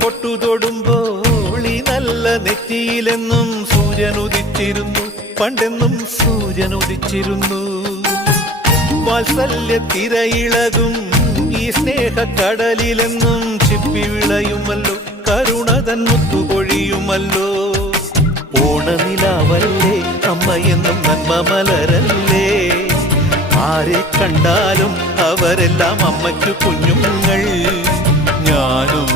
പൊട്ടു തൊടുമ്പോൾ ഈ നല്ല നെറ്റിയിലെന്നും സൂര്യൻ ഉദിച്ചിരുന്നു, പണ്ടെന്നും സൂര്യൻ ഉദിച്ചിരുന്നു. വാത്സല്യ തിരയിളകും ഈ സ്നേഹക്കടലിലെന്നും ചിപ്പി വിളയുമല്ലോ, കരുണതൻ മുത്തുപൊഴിയുമല്ലോ. ഓണനിലാവല്ലേ അമ്മയെന്നും നന്മ മലരല്ലേ, ആരെ കണ്ടാലും അവരെല്ലാം അമ്മയ്ക്കു കുഞ്ഞുങ്ങൾ. ഞാനും